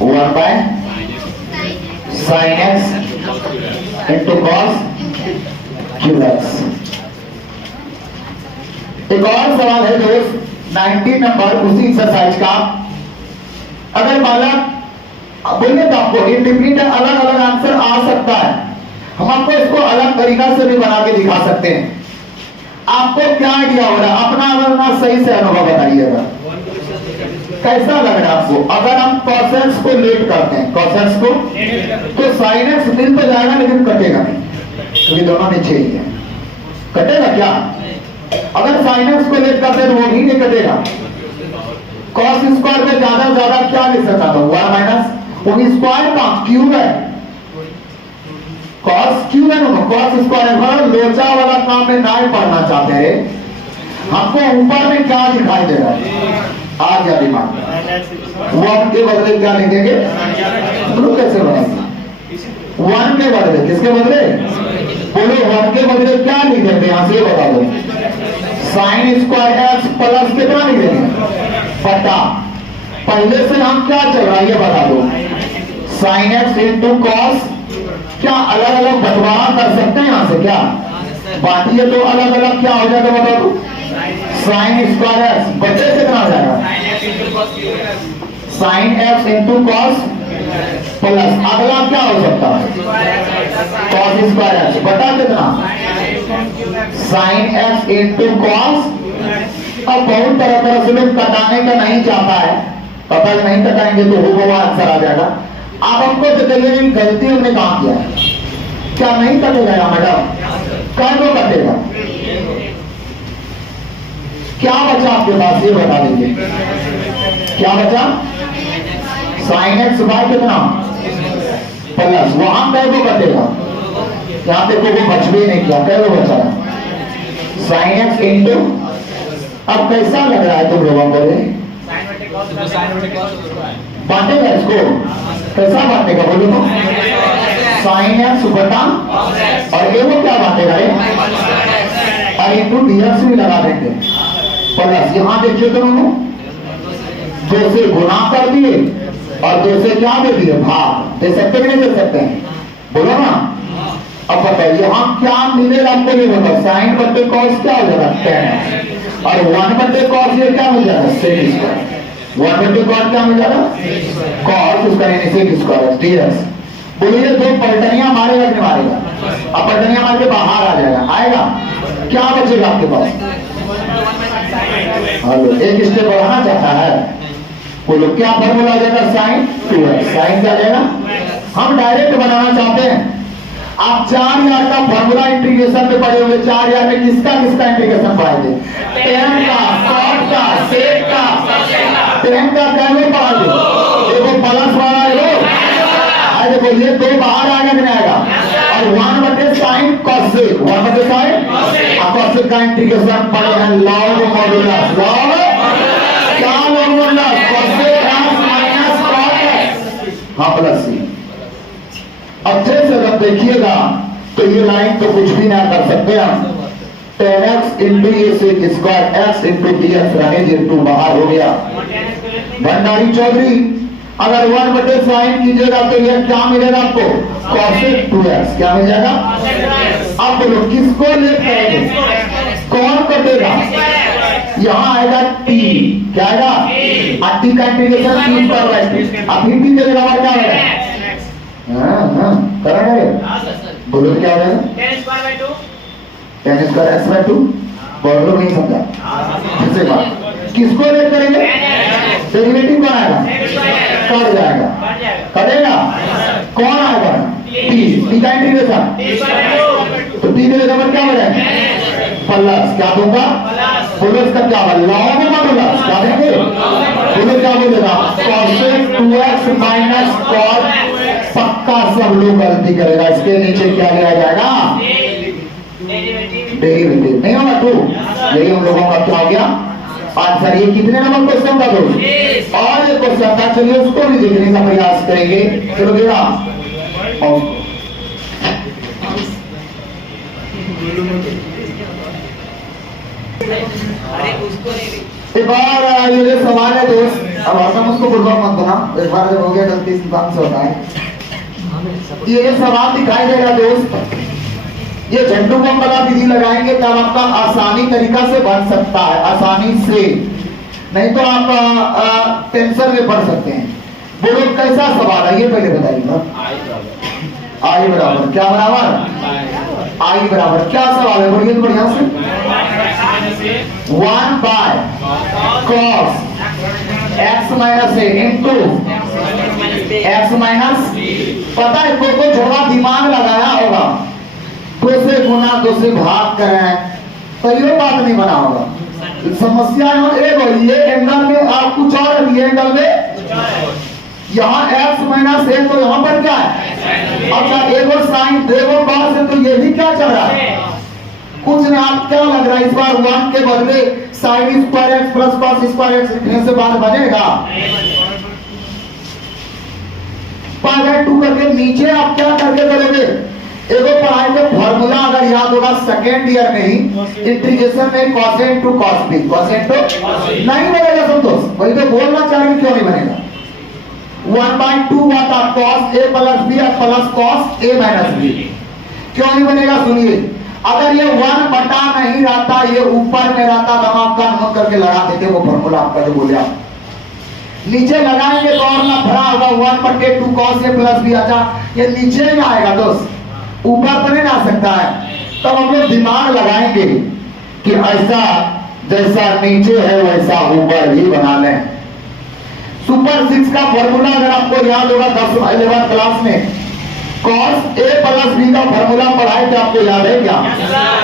1 by sine x into cos Q x. एक और सवाल है दोस्त 19 नंबर उसी एक्सरसाइज का। अगर बालक बोलिए तो आपको इंडिपेंडेंट अलग अलग आंसर आ सकता है, हम आपको इसको अलग तरीका से भी बना के दिखा सकते हैं। आपको क्या आइडिया हो रहा है, अपना अपना सही से अनुभव बताइएगा, कैसा लग रहा है आपको? अगर हम कॉसेक्स को लेट करते हैं, कॉसेक्स को, तो साइन एक्स मिल तो जाएगा लेकिन कटेगा नहीं, क्योंकि दोनों नीचे ही है। कटेगा क्या? अगर साइन एक्स को लेट करते हैं तो वो भी नहीं कटेगा। कॉस स्क्वायर में ज्यादा ज्यादा क्या लिख सकता था? 1 माइनस वो स्क्वायर का क्यूब है, कॉस क्यूब है ना, कॉस स्क्वायर है। लोचा वाला काम में ना पढ़ना चाहते हैं, हमको ऊपर में क्या दिखाई दे रहा है? आ गया दिमाग। 1 के बदले क्या लिखेंगे? कैसे बनाएंगे? 1 के बदले किसके बदले? बोलो 1 के बदले क्या लिखेंगे? यहां से बता दो। साइन स्क्वायर एक्स प्लस कितना लिखेंगे? बटा पहले से हम क्या चल रहा है ये बता दो। साइन एक्स इंटू कॉस, क्या अलग अलग बंटवारा कर सकते हैं यहां से? क्या बांटिए तो अलग अलग क्या हो जाएगा बता दो। साइन स्क्वायर एक्स बटे कितना हो जाएगा? Sine x into cos plus अगला क्या हो सकता है? कॉस स्क्वायर एक्स बटा कितना? Sine x into cos. अब बहुत तरह तरह से लोग कटाने का नहीं चाहता है, पता नहीं कटाएंगे तो वो आंसर आ जाएगा। आप हमको बताइए गलती हमने कहां किया है? क्या नहीं कटेगा या मैडम? क्या को कटेगा? क्या बचा आपके पास ये बता दीजिए, क्या बचा? साइन एक्स बाय कितना प्लस, वहां कै को कटेगा? यहां देखो वो बच भी नहीं किया, कै को बचा? साइन एक्स इंटू, अब कैसा लग रहा है तुम लोगों को? बांटेगा इसको, कैसा बांटेगा बोलो तो? साइन एक्स बटा और ये वो क्या बांटेगा? और इंटू डीएक्स भी लगा देंगे प्लस। यहां देखिए दोनों, 2 से गुणा कर दिए और 2 से क्या दे दिए? भाग। दे सकते कि नहीं दे सकते हैं? बोलो ना। अब बताइए यहां क्या मिलेगा आपको ये बताओ। साइन बटे कॉस क्या हो जाएगा? tan और 1 बटे कॉस ये क्या मिल जाएगा? Sec square. 1 बटे कॉस क्या मिल जाएगा? कॉस उसका सेक स्क्वायर dx। बोलिए 2 पलटनियां मारेगा कि नहीं मारेगा? अब पलटनियां मार के बाहर आ जाएगा, आएगा क्या बचेगा आपके पास? हेलो, एक स्टेप बढ़ाना चाहता है बोलो क्या फॉर्मूला आ जाएगा? Sign 2x। साइन क्या जाएगा? हम डायरेक्ट बनाना चाहते हैं। आप 4 यार का फॉर्मूला इंटीग्रेशन में पढ़े होंगे। 4 यार में किसका किसका इंटीग्रेशन पढ़ाएंगे? tan का, cot का, sec का, tan का कैसे पढ़ाएंगे? देखो प्लस वाला है वो, देखो ये 2 बाहर आएगा कि नहीं आएगा? और 1 बटे साइन cosec, 1 बटे साइन cosec का इंटीग्रेशन पढ़े हैं log मॉडुलस। log क्या? log modulus cosec x minus cot x, हाँ प्लस c। अच्छे से अगर देखिएगा तो ये लाइन तो कुछ भी ना कर सकते हम। tan x इंटू ये sec square x into dx रहने इंटू बाहर हो गया। भंडारी चौधरी अगर 1 बटे साइन कीजिएगा तो ये क्या मिलेगा आपको? cosec 2x। क्या मिल जाएगा? अब बोलो किसको लेट करेंगे? कौन कटेगा? यहाँ आएगा t, क्या आएगा? t का इंटीग्रेशन 3 पर है। अब फिर की जगह क्या होगा? करेंगे बोलो क्या हो जाएगा? tan square x by 2। बोलो नहीं समझा? किससे बात? किसको लेट करेंगे? डेरिवेटिव कौन आएगा? कट जाएगा, कटेगा कौन आएगा? t का इंटीग्रेशन तो t के जगह पर क्या हो जाएगा? प्लस क्या दूंगा? बोलो इसका क्या होगा? log मॉडुलस क्या देंगे? बोलो क्या बोलेगा? cosec 2x minus cot। पक्का सब लोग गलती करेगा, इसके नीचे क्या लिया जाएगा? डेरिवेटिव। नहीं होगा 2। यही हम लोगों का क्या हो गया आंसर। ये कितने नंबर क्वेश्चन का दोस्त? और एक क्वेश्चन था, चलिए उसको भी देखने का प्रयास करेंगे। चलो बेटा एक और ये सवाल है दोस्त, अब हरदम उसको बुर्बक मत बनाओ, एक बार जब हो गया गलती इंसान से होता है। ये सवाल दिखाई देगा दोस्त, ये झंडू बम वाला विधि लगाएंगे तब आपका आसानी तरीका से बन सकता है, आसानी से, नहीं तो आप टेंशन में पड़ सकते हैं। बोलो कैसा सवाल है ये पहले बताइएगा। आई बराबर क्या बराबर, आई बराबर क्या सवाल है, बोलिए तो बढ़िया से। 1 bye cos x minus A into x minus, पता है कोई थोड़ा दिमाग लगाया होगा, 2 से गुना 2 से भाग करें तो ये बात नहीं बना होगा। समस्या ये एंगल में आप कुछ और, ये एंगल में यहाँ x माइनस ए तो यहाँ पर क्या है, अच्छा एक और साइन देखो बाहर से, तो ये भी क्या चल रहा है, कुछ नहीं। आप क्या लग रहा है इस बार 1 के बदले sine square x plus cos square x लिखने से बात बनेगा। पाई बाय 2 करके नीचे आप क्या करके करोगे, एगो पढ़ाई का फॉर्मूला अगर याद होगा सेकेंड ईयर में ही इंटीग्रेशन में कोसेंट टू कॉस बी, कोसेंट टू नहीं बनेगा संतोष, वही तो बोलना चाह रहे क्यों नहीं बनेगा। 1/2 आता cos a plus b plus cos a minus b, क्यों नहीं बनेगा सुनिए। अगर ये 1 बटा नहीं रहता, ये ऊपर में रहता, दिमाग का नोट करके लगा देते वो फॉर्मूला आपका जो बोले आप नीचे लगाएंगे तो और ना भरा होगा 1/2 cos a प्लस b, अच्छा ये नीचे में आएगा दोस्त, ऊपर तो नहीं आ सकता है। तब हम लोग दिमाग लगाएंगे कि ऐसा जैसा नीचे है वैसा ऊपर भी बना लें। सुपर 6 का फॉर्मूला अगर आपको याद होगा 11th क्लास में cos a प्लस b का फॉर्मूला पढ़ाए थे, आपको याद है क्या?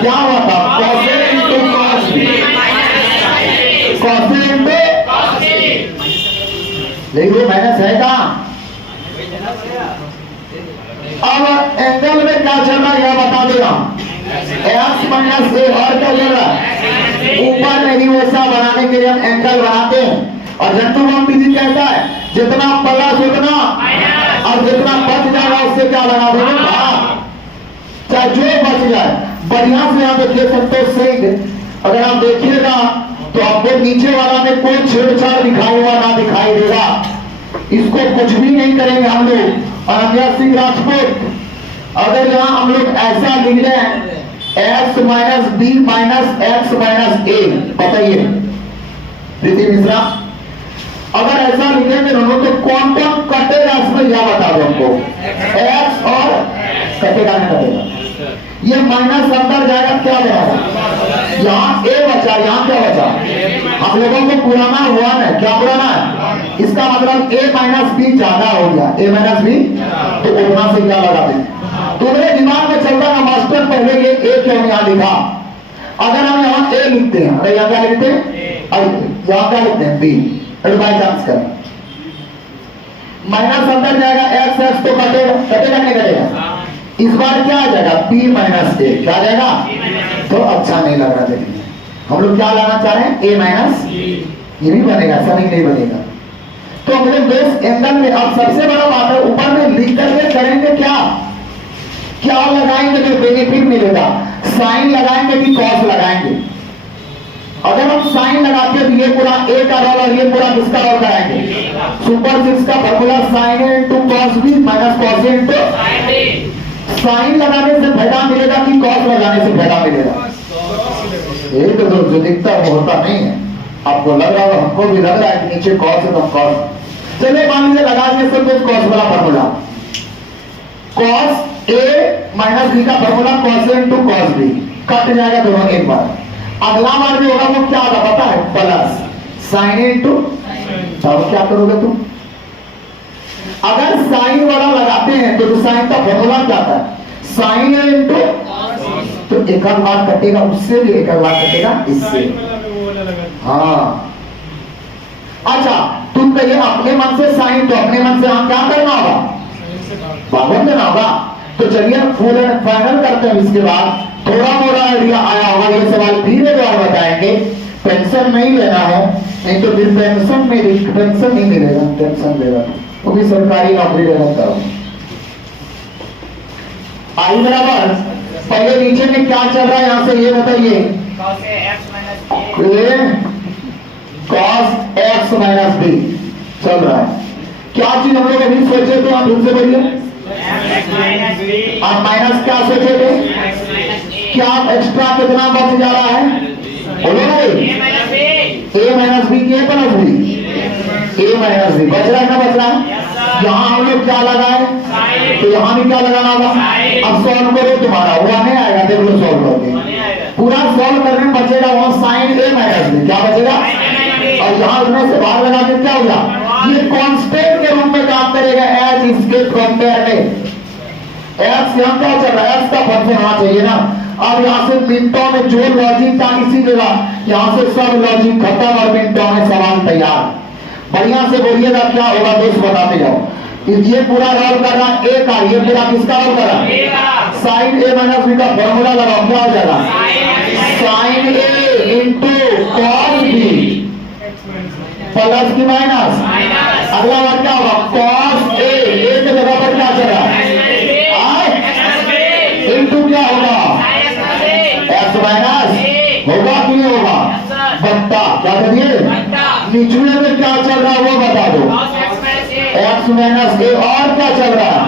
क्या हुआ था? cos a into cos b, cos a into cos b, लेकिन वो माइनस है कहाँ? अब एंगल में क्या चल रहा है यह बता देगा, x माइनस ए, और क्या चल रहा है ऊपर में भी वैसा बनाने के लिए हम एंगल बनाते हैं। और झंडू बम विधि कहता है जितना प्लस उतना, और जितना बच जाएगा उससे क्या बना देंगे भाग, चाहे जो बच जाए। बढ़िया से यहाँ देखिए संतोष सिंह, अगर आप देखिएगा तो आपको नीचे वाला में कोई छेड़छाड़ दिखाई हुआ ना दिखाई देगा, इसको कुछ भी नहीं करेंगे हम लोग। और अमया सिंह राजपूत, अगर यहाँ हम लोग ऐसा लिख लें x minus b minus x minus a, बताइए प्रीति मिश्रा, अगर ऐसा लिखेंगे दोनों तो कौन कौन कटेगा इसमें यह बता दो हमको, x और कटेगा नहीं कटेगा, ये माइनस अंदर जाएगा क्या बनेगा, यहाँ a बचा, यहाँ क्या बचा, हम लोगों को पुराना 1 है, क्या पुराना है, इसका मतलब a माइनस बी ज्यादा हो गया, a माइनस बी, तो उतना से क्या लगा दें। तो मेरे दिमाग में चलता है मास्टर पहले ये a क्यों यहाँ लिखा, अगर हम यहाँ a लिखते हैं, अरे यहाँ क्या लिखते हैं, और यहाँ क्या लिखते हैं b, अरे बाई चांस कर माइनस अंदर जाएगा, x x तो कटेगा, कटेगा नहीं कटेगा, इस बार क्या आ जाएगा b माइनस ए, क्या आ जाएगा, तो अच्छा नहीं लग रहा। देखिए हम लोग क्या लाना चाह रहे हैं a माइनस, ये भी बनेगा, ऐसा नहीं बनेगा। तो हम लोग बेस एंगल में, अब सबसे बड़ा बात है ऊपर में लिख करके करेंगे क्या, क्या लगाएंगे जो बेनिफिट मिलेगा, साइन लगाएंगे कि कॉस लगाएंगे। अगर हम साइन लगाते हैं तो ये पूरा a का रोल और ये पूरा किसका रोल कराएंगे, सुपर 6 का formula sine a into cos b minus cos a into, sine लगाने से फायदा मिलेगा कि कॉस लगाने से फायदा मिलेगा, एक तो जो दिखता है वो होता नहीं है, आपको लग रहा है, हमको भी लग रहा है कि नीचे कॉस है तो कॉस, चलिए मान लीजिए लगा दिए सब कुछ कॉस वाला formula, cos a minus b का formula cos a into cos b, cut जाएगा दोनों एक बार। अगला बार जो होगा वो क्या होगा पता है, प्लस साइन a इंटू, तब क्या करोगे तुम, अगर साइन वाला लगाते हैं तो साइन का फॉर्मूला क्या था, साइन a इंटू, तो एक आध बार कटेगा उससे भी, एक आध बार कटेगा इससे, हाँ। अच्छा तुम कहिए अपने मन से साइन, तो अपने मन से हम क्या करना होगा, भागन देना होगा। तो चलिए फुल एंड फाइनल करते हैं, इसके बाद थोड़ा मोड़ा आइडिया आया होगा, ये सवाल धीरे धीरे बताएंगे, टेंशन नहीं लेना है, नहीं तो फिर पेंशन नहीं मिलेगा, टेंशन लेगा वो भी सरकारी नौकरी लेना चाहो। आई बराबर, पहले नीचे में क्या चल रहा है यहाँ से ये बताइए, cos x माइनस b चल रहा है। क्या चीज हम लोग अभी सोचे थे, आप फिर से बोलिए। आप माइनस क्या सोचे थे? क्या एक्स्ट्रा कितना बच जा रहा है? बोलो भाई। ए माइनस बी की प्लस बी, ए माइनस बी बच रहा है ना, बच रहा है। यहाँ हम लोग क्या लगाए, तो यहाँ भी क्या लगाना होगा। अब सॉल्व करो, तुम्हारा हुआ नहीं आएगा, देख लो सॉल्व करके। पूरा सॉल्व करने में बचेगा वहां साइन ए माइनस बी, क्या बचेगा। और यहाँ उसमें से बाहर लगा के क्या होगा, ये कांस्टेंट के रूप में काम करेगा एज इसके कंपेयर में। एक्स यहाँ क्या चल रहा है, एक्स का फंक्शन होना चाहिए ना। अब यहाँ से मिनटों में जो लॉजिक था इसी जगह, यहाँ से सब लॉजिक खत्म और मिनटों में सवाल तैयार। बढ़िया से बोलिएगा क्या होगा, दोस्त बताते जाओ। ये पूरा रोल कर रहा है ए का, ये पूरा किसका रोल कर रहा है, साइन ए माइनस बी का फॉर्मूला लगाओ, क्या हो जाएगा, साइन ए इंटू कॉस बी प्लस की माइनस। अगला बार क्या होगा, कॉस ए के जगह पर क्या चल रहा है, इंटू क्या होगा, एक्स माइनस होगा कि नहीं होगा, बट्टा क्या करिए, निचले में क्या चल रहा है वो बता दो, एक्स माइनस ए। और क्या चल रहा है,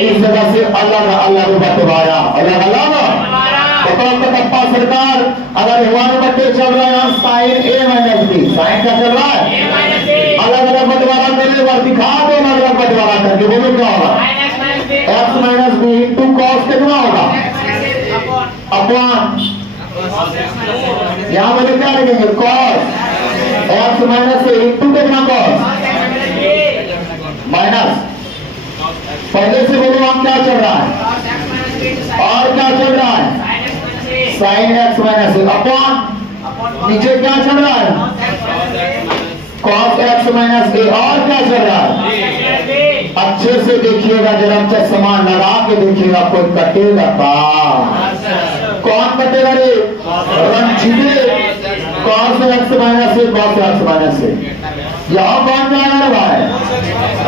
इस जगह से अलग अलग बंटवारा, अलग अलग कटप्पा सरकार। अगर वन बट्टे चल रहा है साइन ए माइनस बी, साइन क्या चल रहा है, अलग अलग बंटवारा करने पर दिखा दो, अलग अलग बंटवारा करके बोलो क्या होगा, x minus B into cos कितना होगा, अपॉन यहाँ बोले क्या लिखेंगे, cos x minus A into कितना कॉस माइनस। पहले से बोलो हम क्या चल रहा है, और क्या चल रहा है, साइन एक्स माइनस ए अपॉन नीचे क्या चल रहा है, कॉस एक्स माइनस ए। और क्या चल रहा है, अच्छे से देखिएगा, जरा चश्मा लगा के देखिएगा, कोई कटेगा का, कौन कटेगा रे, रंजीत, कॉस एक्स माइनस ए, कॉस एक्स माइनस ए। यहाँ कौन जाएगा भाई,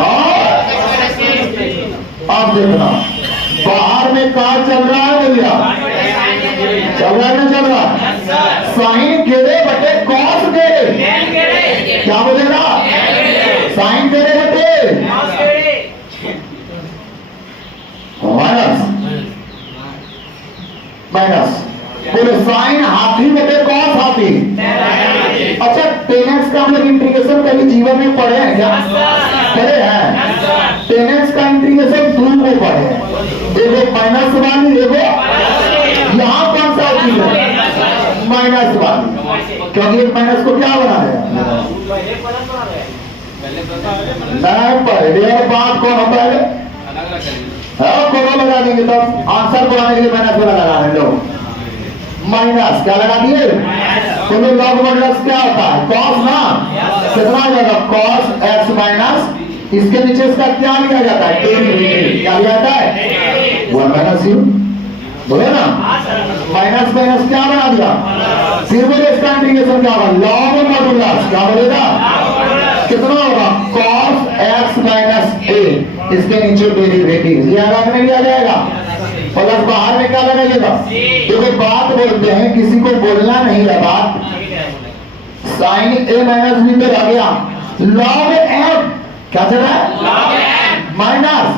और अब देखना बाहर में क्या चल रहा है भैया, चल रहा है ना, चल रहा साइन घेरे बटे कॉस घेरे, क्या बोलेगा, साइन घेरे बटे माइनस, माइनस बोले साइन हाथी बटे कॉस हाथी। अच्छा 10x का हम लोग इंटीग्रेशन कभी जीवन में पढ़े हैं क्या, पढ़े हैं। 10x का इंटीग्रेशन दूर को पढ़े हैं, देखो माइनस वाली, देखो यहाँ कौन सा चीज है, माइनस वाली, क्योंकि माइनस को क्या बना है, नहीं पहले और बात कौन होता है, कौन लगा देंगे, तब आंसर बनाने के लिए माइनस को लगा रहे लोग, माइनस क्या लगा दिए, तो लॉग मॉडुलस क्या होता है, कॉस ना, कितना हो जाएगा, कॉस एक्स माइनस, इसके नीचे इसका क्या लिया जाता है, टेन, क्या लिया जाता है, वन माइनस यू, बोले ना, माइनस माइनस क्या बना दिया, फिर बोले इसका इंटीग्रेशन क्या होगा, लॉग मॉडुलस, क्या बोलेगा, कितना होगा, कॉस एक्स माइनस ए, इसके नीचे डेरिवेटिव, ये आगे में लिया जाएगा, प्लस बाहर में क्या लगाइएगा। देखो बात बोलते हैं, किसी को बोलना नहीं है बात, साइन ए माइनस बी तो रह गया, लॉग एम क्या चल रहा है, माइनस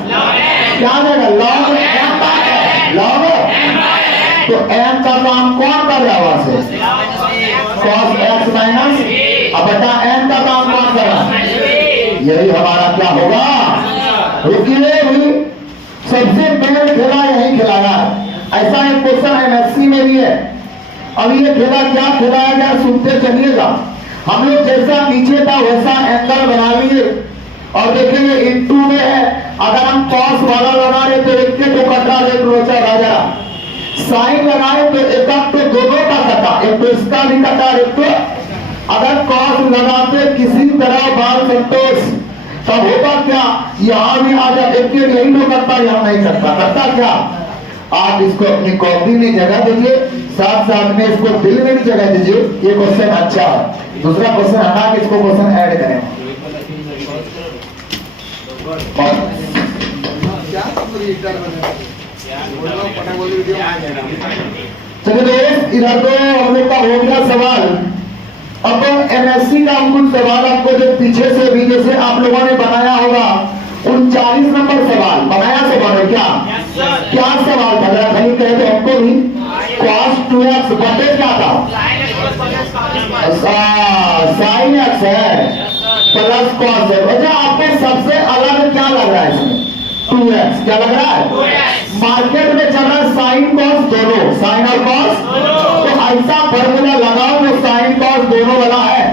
क्या जाएगा, लॉग एम, लॉग तो एम का काम कौन कर रहा है, वहां से कॉस एक्स माइनस, अब बटा एम का काम कौन कर रहा है, यही हमारा क्या होगा, रुकिए भी, सबसे मेन खेला यही खिलाया है। ऐसा एक क्वेश्चन एमएससी में भी है, अब ये खेला क्या खिलाया गया सुनते चलिएगा। हम लोग जैसा नीचे था वैसा एंगल बना लिए, और देखेंगे इंटू में है, अगर हम कॉस वाला लगा रहे तो एक के तो कटा, एक रोचा राजा, साइन लगाए तो एक तो दोनों का कटा, एक तो इसका भी कटा, एक तो अगर कॉस लगाते किसी तरह बाल संतोष, तब होगा क्या, यहाँ भी आ जाए, एक यही लोग करता, यहाँ नहीं करता, करता क्या, आप इसको अपनी कॉपी में जगह दीजिए, साथ साथ में इसको दिल में भी जगह दीजिए, ये क्वेश्चन अच्छा है। दूसरा क्वेश्चन हटा के इसको क्वेश्चन ऐड करें। चलिए दोस्त, इधर तो हम लोग का हो गया सवाल, अब एमएससी का कुछ सवाल आपको जो पीछे से भी जैसे आप लोगों ने बनाया होगा 39 नंबर सवाल बनाया सवाल है क्या? क्या सवाल था जरा खाली कहे तो हमको भी। cos 2x बटे क्या था? sin x है प्लस cos है। अच्छा आपको सबसे अलग क्या लग रहा है इसमें? 2x क्या लग रहा है? मार्केट में चल रहा है साइन कॉस दोनों, साइन और कॉस, तो ऐसा फॉर्मूला लगाओ जो साइन कॉस दोनों वाला है।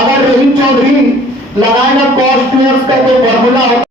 अगर रहीम चौधरी लगाएगा cos 2x का तो फॉर्मूला